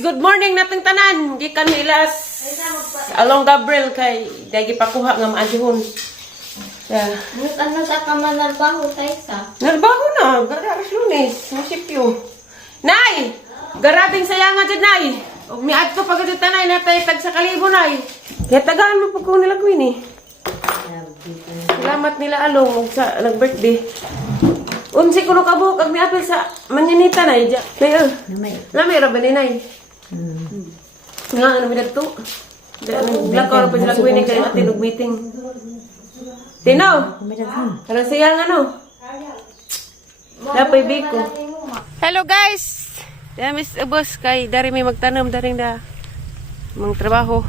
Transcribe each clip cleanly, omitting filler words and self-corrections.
good morning natong tanan. Di kami ilas along Gabriel kay dagi pakuha nga maajuhon. Yeah. Ano sa kamanarbaho tayo sa? Narbaho na, gararas Lunes, masipyo. Nay! Garabing sayanga dyan, Nay. Huwag miad ko pag dyan tanay natay tag sa kalibo, Nay. Kaya tagaan mo pag kung nilagwin eh. Salamat nila along sa nag-birthday. Unsi ko no kabuhok ag miapil sa manyanita, Nay. Nay, lamay ra ba ni Nay? Nga, ano ba to? Naglakaw na pa sila gawin kaya natin meeting. Tinaw! Parang sayang ano? Dapat biko. Hello guys! Diyan Miss Ubos kay dari may magtanong dari na mga trabaho.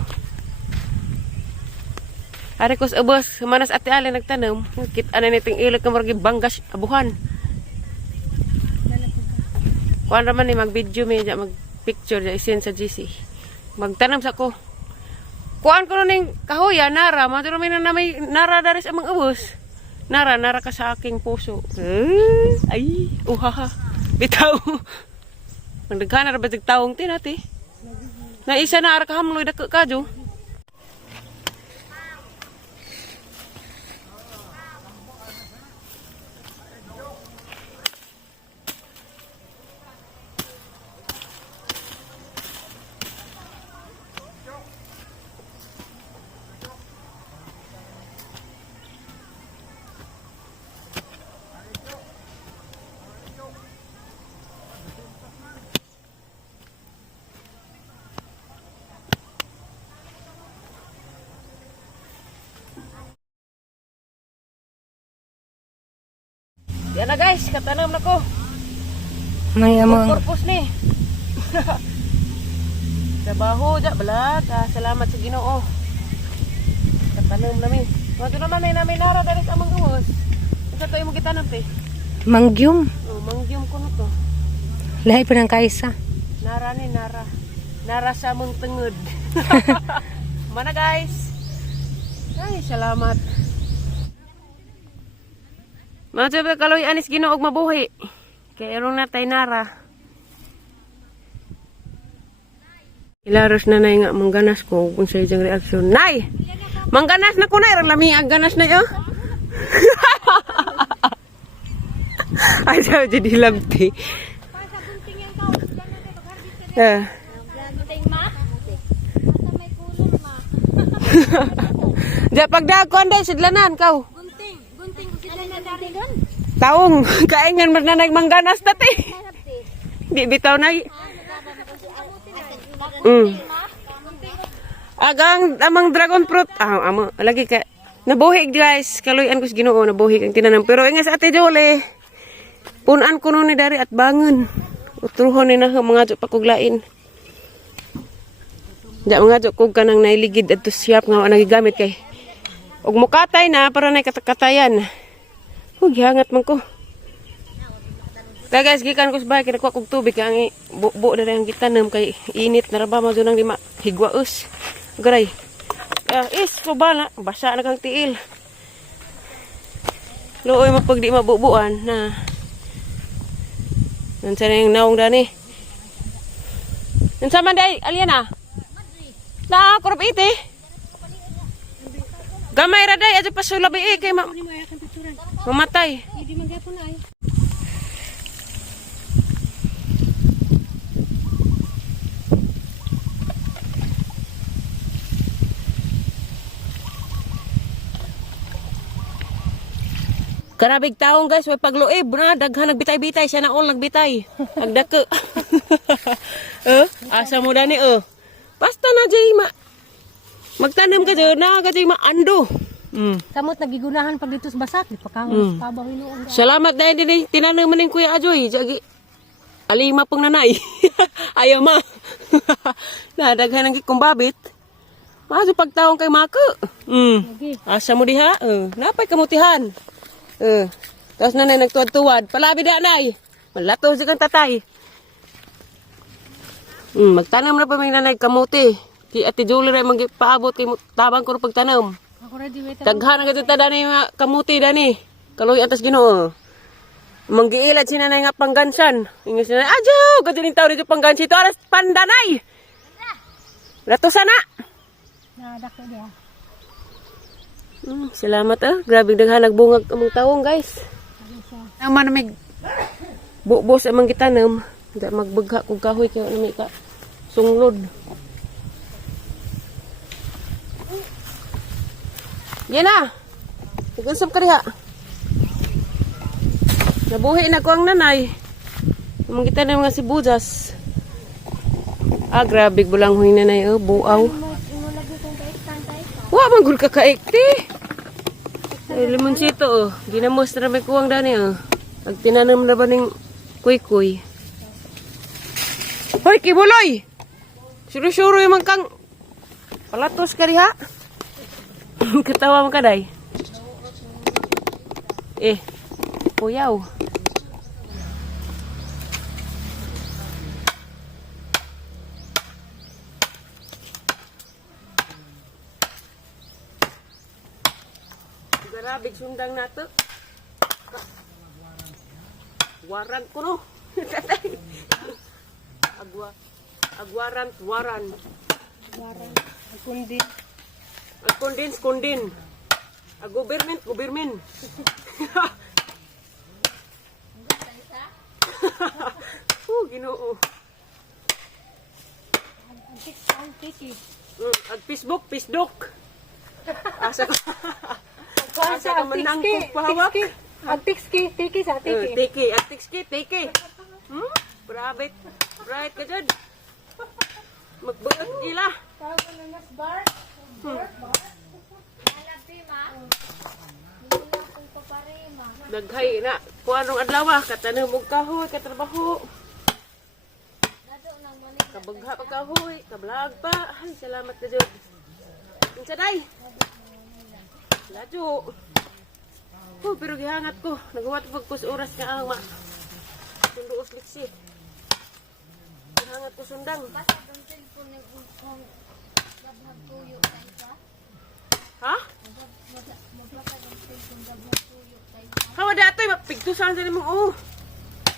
Ari ko sa Ubos, manas ati ali nagtanong. Kita na niting ilag ka maragi banggas abuhan. Kuan raman ni mag-video may mag-picture ja isin sa GC. Magtanong sa ko. Kuan ko ning kahoya nara, maduro may nara dari sa mga Ubos. Nara ka sa aking puso. Ay, uhaha. Bitaw. Ang daghan ra ba sig taong tinati? Na isa na ara ka hamloy dako kadyo. Yan na guys, katanam na ko. May amang Purpose ni. Trabaho dya, balag. Salamat sa Ginoo. Katanam namin. Mga naman ay namin nara dahil sa amang Ubos. Ito to yung gitanam te. mangyum. Oh, mangyum ko na to. Lahi pa ng kaisa. Nara ni Nara. Nara sa amang tengod. Mana guys. Ay, salamat. Mga sabi kaloy anis Ginoo og mabuhi. Kaya erong natay Nara. Ilaros na nga mangganas ko kung sa iyang reaksyon. Nay! Mangganas na ko na. Erong lami ang ganas na yun. Ay, sabi jadi lamti. Diya pagdakuan day, sidlanan kau. Taong, kaingan mananay mangganas dati. Di bitaw na. Agang amang dragon fruit. Amo, lagi ka. Nabuhig guys. Kaluyan ko sa Ginoo, nabuhig ang tinanam. Pero ingas ate Jole. Punan ko nun ni dari at bangon. Utruhon ni na mga jo pakuglain. Diya mga jo kog ka nang nailigid at siyap nga nagigamit kay. Og mukatay na para na katakatayan. Huwag hangat man ko. Kaya guys, gikan ko sa bahay, kinakuha kong tubig. Kaya buo na rin ang gitanam kay init na raba. Mazo nang lima higwaos. Garay. Is, ko ba na? Basa na kang tiil. Looy mo pag di mabubuan na. Nansa na yung naong dani. Nansa man day, Aliana? Na, kurap iti. Gamay ra day, adyo pa sulabi kay mamatay. Hindi magyapon na ay. Karabig taong guys, may pagluib na, daghan nagbitay-bitay, siya na all nagbitay. Nagdako. Asa mo dani Basta na jay magtanam ka dyan, na ka jay maando. Kamot nagigunahan pag dito sa basak, di pa kahon sa tabaw hinuon. Salamat dahil din tinanam man Kuya Ajoy. Jagi alima pang nanay. Ayaw ma. Nadaghan ang kumbabit. Maso pagtaong kay mako. Asa mo diha? Napay kamutihan. Tapos nanay nagtuwad-tuwad. Palabi da nay. Malato si kang tatay. Magtanam na pa may nanay kamuti. Ki Ate Julie ray magpaabot kay tabang ko pagtanam. Ako ready wait. Daghan ang gayud tada ni kamuti dani. Kaloy atas Ginoo. Manggiilad sila na nga panggansan. Ingos na, adyo! Katiling tao dito panggansi ito. Alas pandanay! Rato sana! Nadako dia. Salamat Grabe daghan nagbungag among taong guys. Naman na may bubos amang gitanam. Da magbagha kog kahoy kay na may ka sunglod. Yan na. Nag-usap ka diha. Nabuhi na ko ang nanay. Amang gitanam nga si Bujas. Grabe bulang huy nanay buaw. Wa man gud ka kaekti. Limonsito ginamos na may kuwang dani Ag tinanam na ba ning kuy-kuy. Hoy kibuloy. Suro-suro yung kang palatos ka diha. Katawa mo ka day. Kuyaw. Grabe sundang nato. Waran ko no. Agwaran. Waran. Kundin. Gubernment. Ginoo. Ag Facebook, Asa ka menang ko pahawak. Ang tiki sa tiki. Tiki. Grabe. Right ka dyan. Magbuot ila. Daghay na. Kuanong adlaw katanong mong kahoy, katrabaho. Kabagha pa kahoy, kablag pa. Ay, salamat ka dyan. Unsa day? Lajo. Pero gihangat ko. Nagawa ito pagpus oras ka ang sunduos liksi. Gihangat ko sundang. Ha? Hawa datoy, mapigtusan sa nimong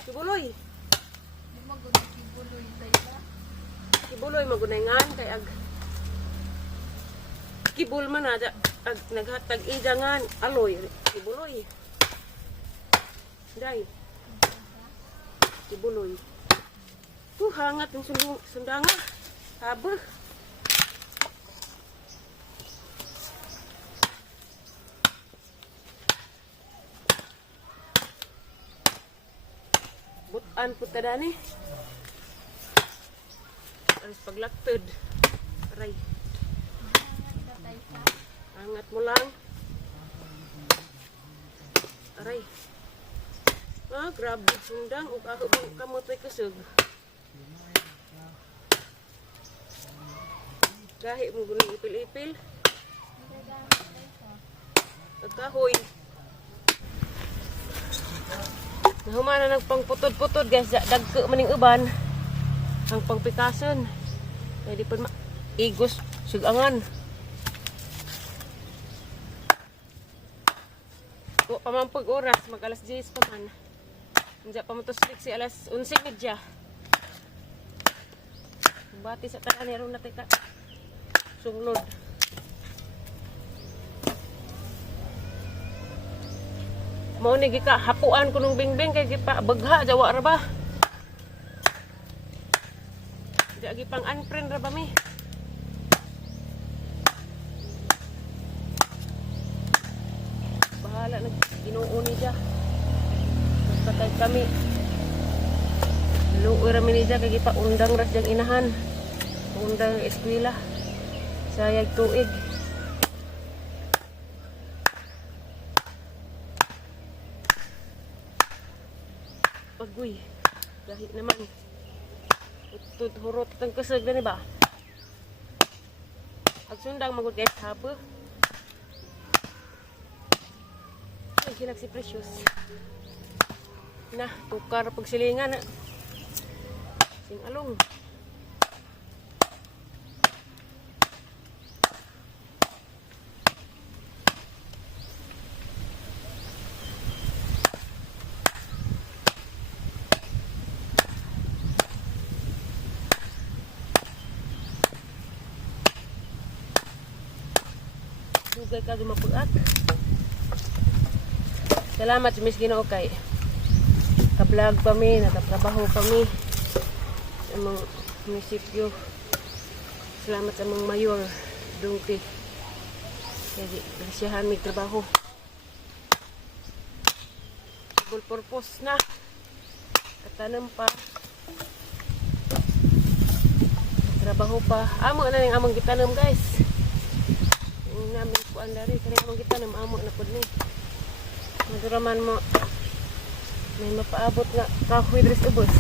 Kibuloy. Kibuloy, magunengan kay ag kibul man ag naghatag idangan aloy kibuloy. Day. Kibuloy. Hangat ng sundanga. Haba. Butan po tadani. Alis paglaktod. Aray. Angat mo lang. Aray. Grabe sundang. Ug ako bang kamotoy kusog. Gahi mo guning ipil-ipil. Agkahoy. Nahumana ng pangputod-putod guys. Dagko maning uban. Ang pangpikason. Kaya di pa igos sugangan. O pamampag oras. Mag alas 10 pa man. Hindi pa matoslik si alas 11:30. Bati sa talanero na tika. Sunglod. Mao ni gika hapuan ko nung bingbing kay gipa bagha jawa ra ba. Di pang unfriend ra ba mi. Bahala nag ginuuni dia. Patay kami. Luoy ra mi ni dia kay gipa undang ra jang inahan. Undang eskwela. Sayag tuig. Pagoy. Dahil naman. Hurot ang kasag na ba? Agsundang magod guys habo. Ay, hilag si Precious. Na, tukar pagsilingan na. Sing along. dugay ka dumapuat. Salamat sa Miss Ginoo kay ka-vlog pa mi, nakatrabaho pa mi sa mga munisipyo. Salamat sa mga mayor dungti. Kaya siyahan may trabaho. Full purpose na. Katanam pa. Trabaho pa. Amo na ning among gitanam guys. Yung namin ko andari kani among gitanam amo na pud ni. Maduraman mo may mapaabot nga kahoy dres ubos.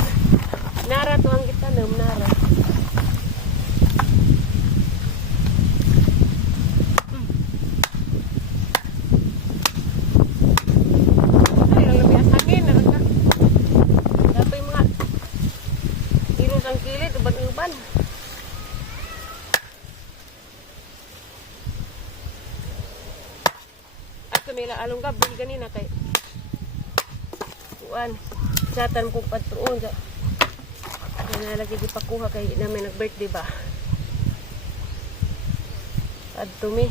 Nara to ang gitanam nara. Ay, ang labias hangin na ka. Dapat yung mga kilos ang kilid uban-uban. Nila along gabi ganina kay kuan chatan ko patron sa na lagi gipakuha kay namin nag birthday ba adto mi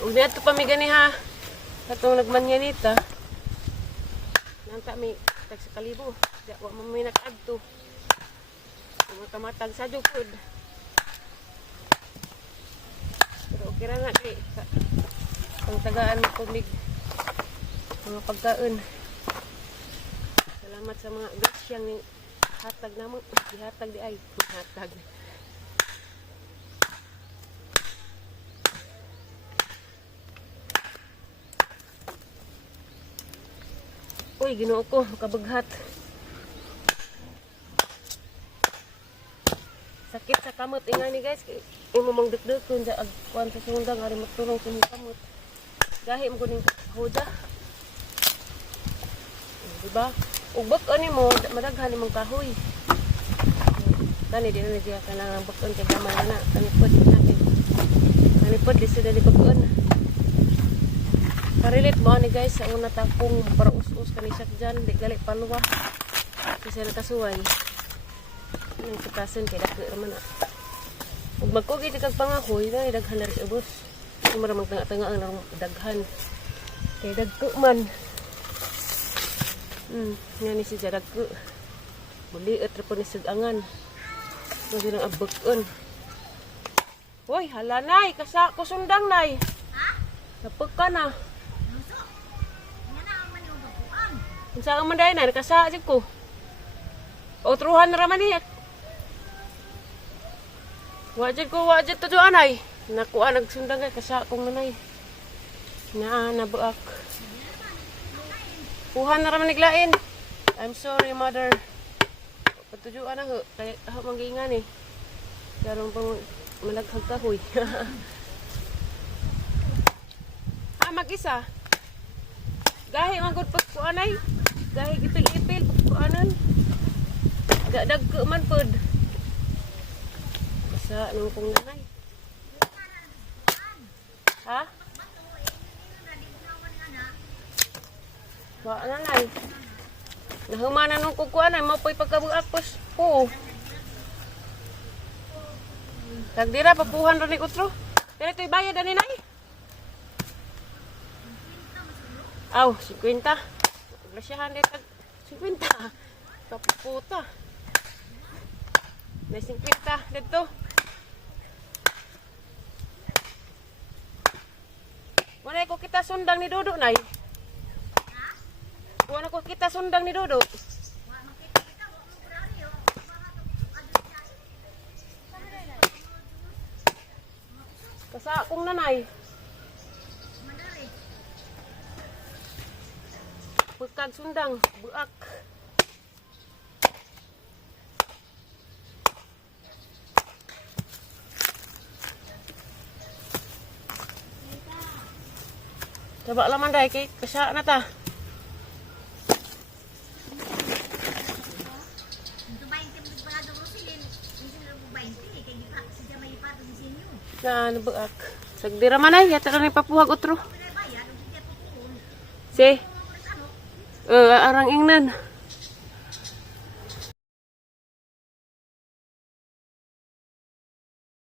ug dito pa mi gani ha katong nagmanyanita nang kami tag sa kalibo di wa man mi nag-adto matamatag sa jukod pero okay ra na kay ang tagaan mo kumig mga pagkaon. Salamat sa mga gasyang ni hatag namo, dihatag di ay hatag. Uy, Ginoo ko, makabaghat. Sakit sa kamot ingani guys, imo mang dukdukon sa agkuan sa sundang ari magturong sa kamot. Gahi mo kuning huda. Diba? Ug bak-on mo, madaghan imong kahoy. Kani di na siya kanang bak-on kay gamay na kanipod natin. Kanipod di sila bak-on. Parilit mo ni guys sa una takong para us-us kani siya dyan, di gali paluwa. Kasi nakasuway. Ang sikasin kay dako raman na. Ug magkugi di kag pangahoy na daghan na rin ubos. Maramang tanga-tanga ang daghan. Kaya dagko man. Yan ni siya dagko. Buliit ra po ni sigangan. Kasi nang abagon. Hoy, hala nay. Kasa ko sundang nay. Ha? Napag ka na. Luso? Nga na ang maniugapuan. Kung saan man dahil na, nakasa ko. Otruhan na raman niya. Wajid to jo anay. Nakuha nagsundang kay kasa kong nanay. Nabuak. Kuhan na raman niglain. I'm sorry mother. Patujuan na ho. Kaya ako manggingan eh. Karong pang malaghag kahoy. Mag-isa. Gahi magod pagkuanay. Gahi ipil-ipil pagkuanan. Dagko man pod. Kasa nung kong nanay. Ha? Wa nanay. Nahumanan nung kukuan ay mapoy pagkabuak po. Tagdira papuhan ron ni utro. Pero ito'y bayad ani nay. Aw, 50. Glasyahan din tag 50. Kaputa. May 50 dito. Wala ko kita sundang ni Dodo, nay. Wala ko kita sundang ni Dodo. Kasa akong nanay. Pagkag sundang, buak. Coba laman dai kay kasa na ta. Na nabuak. Sagdira man ay yata ni papuhag utro. Si. Arang ingnan.